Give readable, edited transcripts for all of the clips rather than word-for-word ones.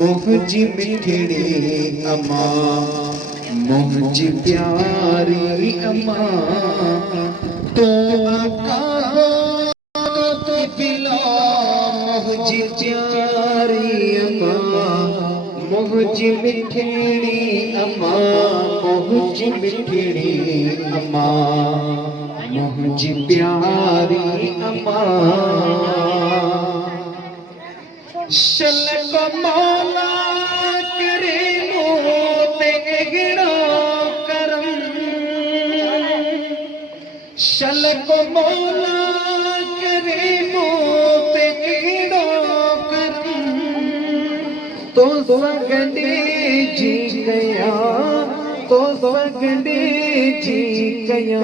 मुझी मिठड़ी अम्मा मुझी प्यारी अम्मा तो आका तो पिला मुझी प्यारी अम्मा मुझी मिठड़ी अम्मा मुझी मिठड़ी अम्मा मुझी प्यारी अम्मा शल को मौला करे मोते गिड़ो करम शल को मौला करे मोते गिड़ो करम तो सगड़े जी गया तो सगड़े जी गया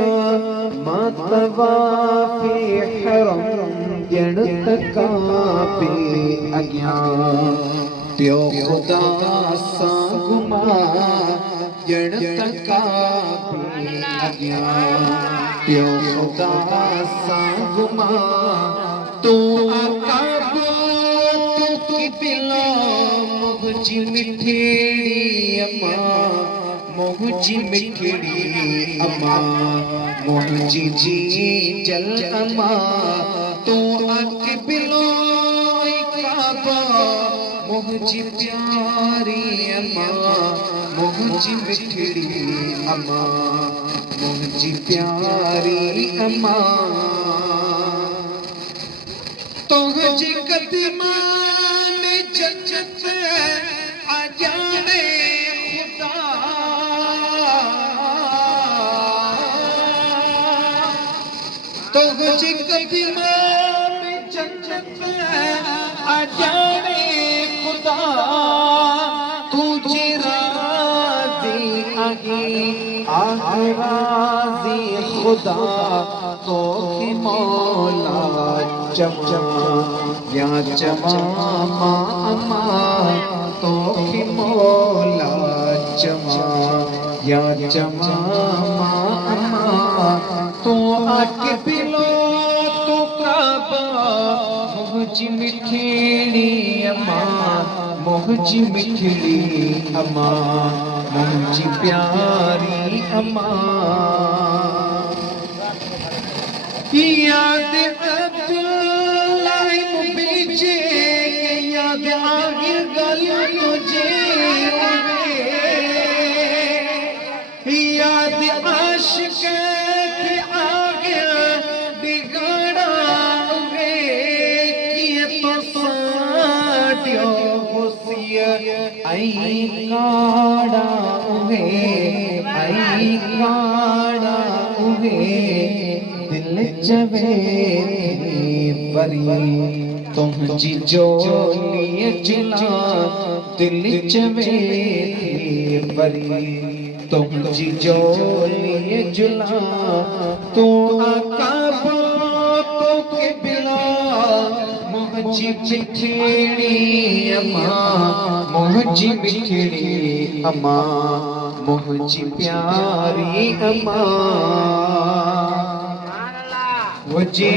मातवा फी हरम जड़ तका पे अज्ञा प्यो खुदा सा गुमा जड़ तका पे अज्ञा प्यो खुदा सा गुमा तो आका तू की दिला मुझी मिठड़ी अम्मा मुझी मिठड़ी अम्मा मुझी जी जल अम्मा तो आके बिलो काबा मुझी प्यारी अम्मा मुझी मिठड़ी अम्मा मुझी प्यारी अम्मा तो जी कदमा में जन्नत आ जाए खुदा तो जी कदमा जाने खुदा तुझे राज़ी आगे राज़ी खुदा तो की मौला चमा या चमा अम्मा तो की मौला चमा या चमा अम्मा तो आके पिलो तो काबा मुझी मिठड़ी अम्मा मुझी मिठड़ी अम्मा मुझी प्यारी अम्मा याद अब्दुल्ला बीजे याद आगे गल तुझे याद आशिक के आगे बिगड़ा आई काड़ा उहे दिल जवे परी तुझी जोली जिला दिल जवे परी तुझी जोली जुला तू आका तो के बिला मुझी मिठड़ी अम्मा मुझी मिठड़ी अम्मा मुझी प्यारी अम्मा मुझे